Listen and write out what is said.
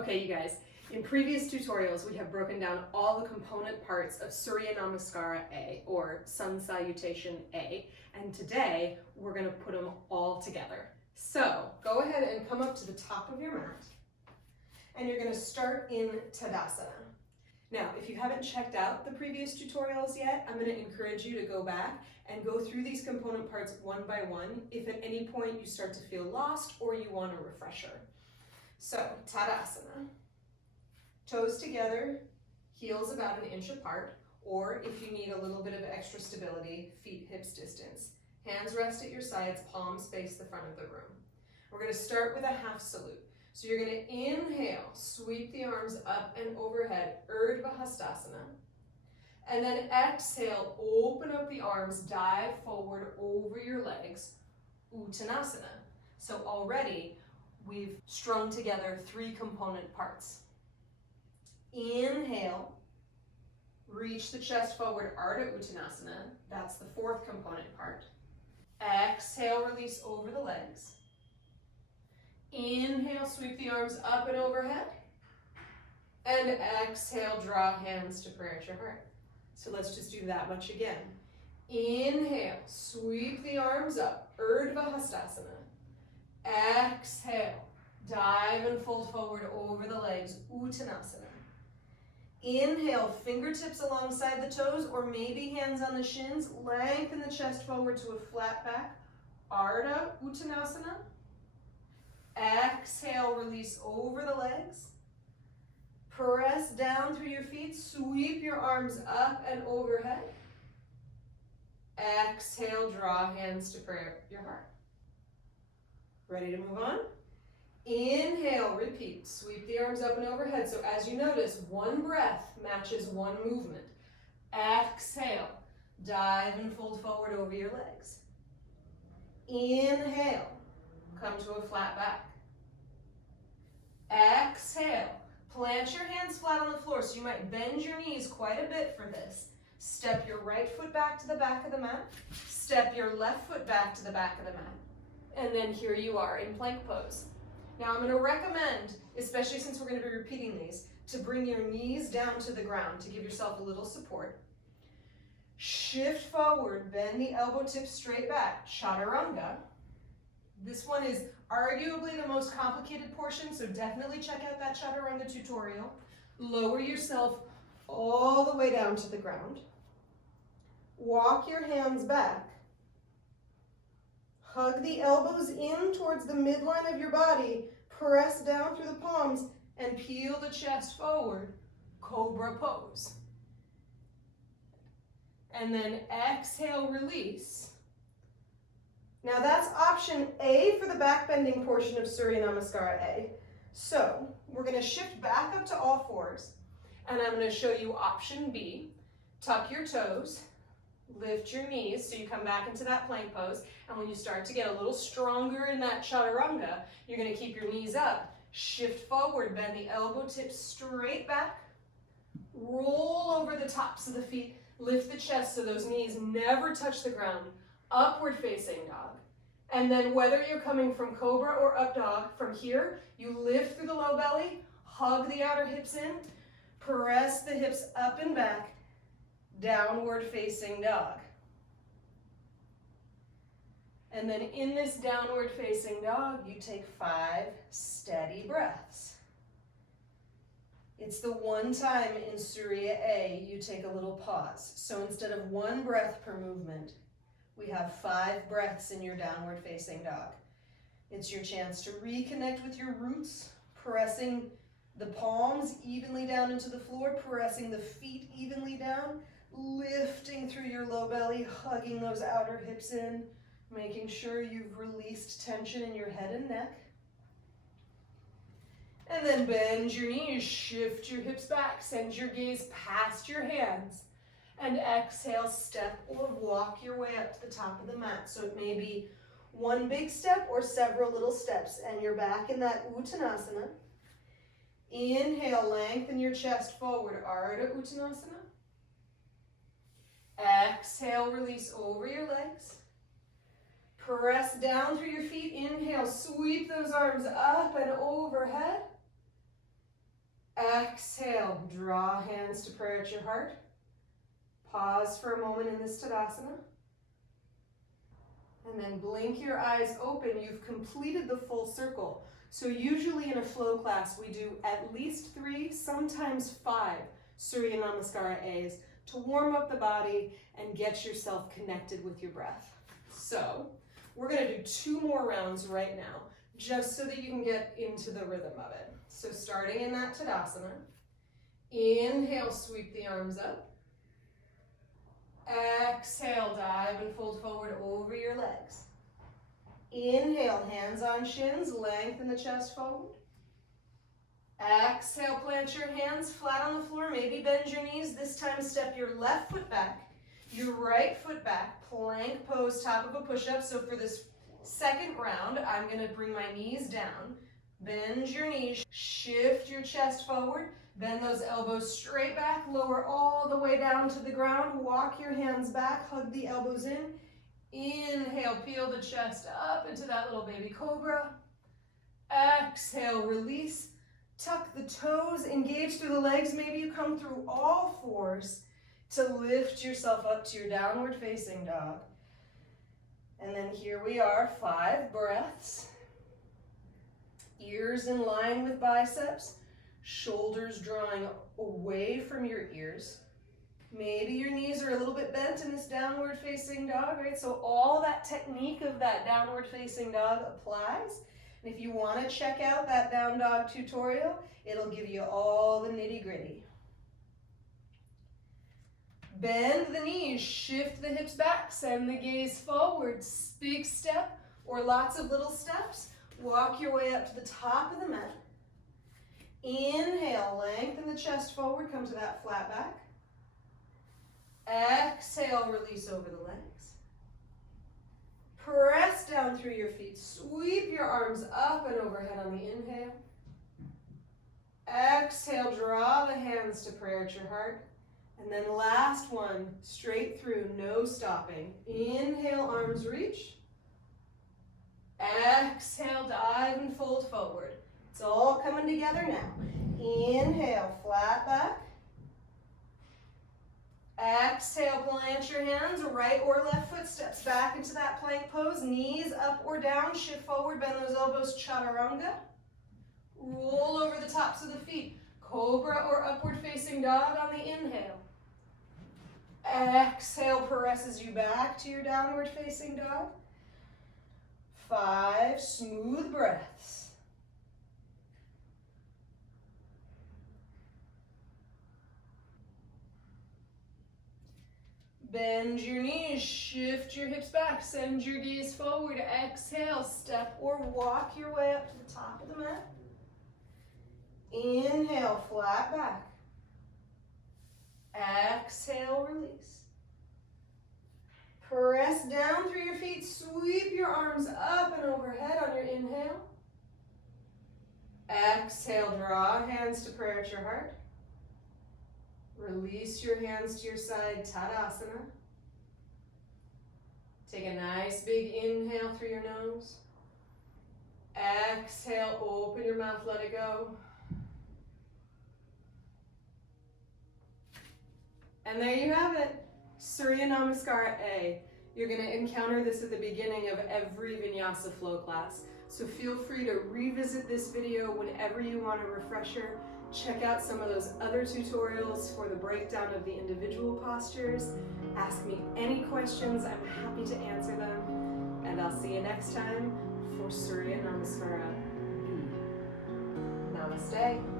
Okay, you guys, in previous tutorials we have broken down all the component parts of Surya Namascar A, or Sun Salutation A, and today we're going to put them all together. So go ahead and come up to the top of your mat, and you're going to start in Tadasana. Now, if you haven't checked out the previous tutorials yet, I'm going to encourage you to go back and go through these component parts one by one if at any point you start to feel lost or you want a refresher. So, Tadasana, toes together, heels about an inch apart, or if you need a little bit of extra stability, feet hips distance. Hands rest at your sides, palms face the front of the room. We're going to start with a half salute. So you're going to inhale, sweep the arms up and overhead, Urdhva Hastasana. And then exhale, open up the arms, dive forward over your legs, Uttanasana. So already we've strung together three component parts. Inhale, reach the chest forward, Ardha Uttanasana. That's the fourth component part. Exhale, release over the legs. Inhale, sweep the arms up and overhead. And exhale, draw hands to prayer at your heart. So let's just do that much again. Inhale, sweep the arms up, Urdhva Hastasana. Exhale, dive and fold forward over the legs, Uttanasana. Inhale, fingertips alongside the toes or maybe hands on the shins. Lengthen the chest forward to a flat back, Ardha Uttanasana. Exhale, release over the legs. Press down through your feet, sweep your arms up and overhead. Exhale, draw hands to prayer at your heart. Ready to move on? Inhale, repeat, sweep the arms up and overhead. So as you notice, one breath matches one movement. Exhale, dive and fold forward over your legs. Inhale, come to a flat back. Exhale, plant your hands flat on the floor, so you might bend your knees quite a bit for this. Step your right foot back to the back of the mat. Step your left foot back to the back of the mat. And then here you are in plank pose. Now I'm going to recommend, especially since we're going to be repeating these, to bring your knees down to the ground to give yourself a little support. Shift forward, bend the elbow tips straight back, Chaturanga. This one is arguably the most complicated portion, so definitely check out that Chaturanga tutorial. Lower yourself all the way down to the ground. Walk your hands back. Hug the elbows in towards the midline of your body. Press down through the palms and peel the chest forward, Cobra pose. And then exhale, release. Now that's option A for the back bending portion of Surya Namascar A. So we're going to shift back up to all fours, and I'm going to show you option B. Tuck your toes, lift your knees so you come back into that plank pose, and when you start to get a little stronger in that Chaturanga, you're going to keep your knees up, shift forward, bend the elbow tips straight back, roll over the tops of the feet, lift the chest so those knees never touch the ground, upward facing dog. And then whether you're coming from cobra or up dog, from here, you lift through the low belly, hug the outer hips in, press the hips up and back, downward facing dog. And then in this downward facing dog, you take 5 steady breaths. It's the one time in Surya A you take a little pause. So instead of 1 breath per movement, we have 5 breaths in your downward facing dog. It's your chance to reconnect with your roots, pressing the palms evenly down into the floor, pressing the feet evenly down, lifting through your low belly, hugging those outer hips in, making sure you've released tension in your head and neck. And then bend your knees, shift your hips back, send your gaze past your hands. And exhale, step or walk your way up to the top of the mat. So it may be one big step or several little steps. And you're back in that Uttanasana. Inhale, lengthen your chest forward, Ardha Uttanasana. Exhale, release over your legs. Press down through your feet. Inhale, sweep those arms up and overhead. Exhale, draw hands to prayer at your heart. Pause for a moment in this Tadasana. And then blink your eyes open. You've completed the full circle. So usually in a flow class, we do at least 3, sometimes 5 Surya Namaskar A's to warm up the body and get yourself connected with your breath. So we're going to do 2 more rounds right now, just so that you can get into the rhythm of it. So starting in that Tadasana, inhale, sweep the arms up. Exhale, dive and fold forward over your legs. Inhale, hands on shins, lengthen the chest forward. Exhale, plant your hands flat on the floor, maybe bend your knees. This time step your left foot back, your right foot back, plank pose, top of a push-up. So for this second round, I'm going to bring my knees down, bend your knees, shift your chest forward, bend those elbows straight back, lower all the way down to the ground, walk your hands back, hug the elbows in. Inhale, peel the chest up into that little baby cobra. Exhale, release. Tuck the toes, engage through the legs. Maybe you come through all 4s to lift yourself up to your downward facing dog. And then here we are, 5 breaths. Ears in line with biceps. Shoulders drawing away from your ears. Maybe your knees are a little bit bent in this downward facing dog, right? So all that technique of that downward facing dog applies. And if you want to check out that down dog tutorial, it'll give you all the nitty gritty. Bend the knees, shift the hips back, send the gaze forward, big step or lots of little steps. Walk your way up to the top of the mat. Inhale, lengthen the chest forward, come to that flat back. Exhale, release over the legs. Press down through your feet. Sweep your arms up and overhead on the inhale. Exhale, draw the hands to prayer at your heart. And then last one, straight through, no stopping. Inhale, arms reach. Exhale, dive and fold forward. It's all coming together now. Inhale, flat back. Exhale, plant your hands, right or left foot steps back into that plank pose. Knees up or down, shift forward, bend those elbows, chaturanga. Roll over the tops of the feet. Cobra or upward facing dog on the inhale. Exhale, presses you back to your downward facing dog. 5 smooth breaths. Bend your knees, shift your hips back, send your gaze forward. Exhale, step or walk your way up to the top of the mat. Inhale, flat back. Exhale, release. Press down through your feet, sweep your arms up and overhead on your inhale. Exhale, draw hands to prayer at your heart. Release your hands to your side, Tadasana. Take a nice big inhale through your nose. Exhale, open your mouth, let it go. And there you have it, Surya Namascar A. You're going to encounter this at the beginning of every vinyasa flow class. So feel free to revisit this video whenever you want a refresher. Check out some of those other tutorials for the breakdown of the individual postures. Ask me any questions, I'm happy to answer them. And I'll see you next time for Surya Namascar A. Namaste.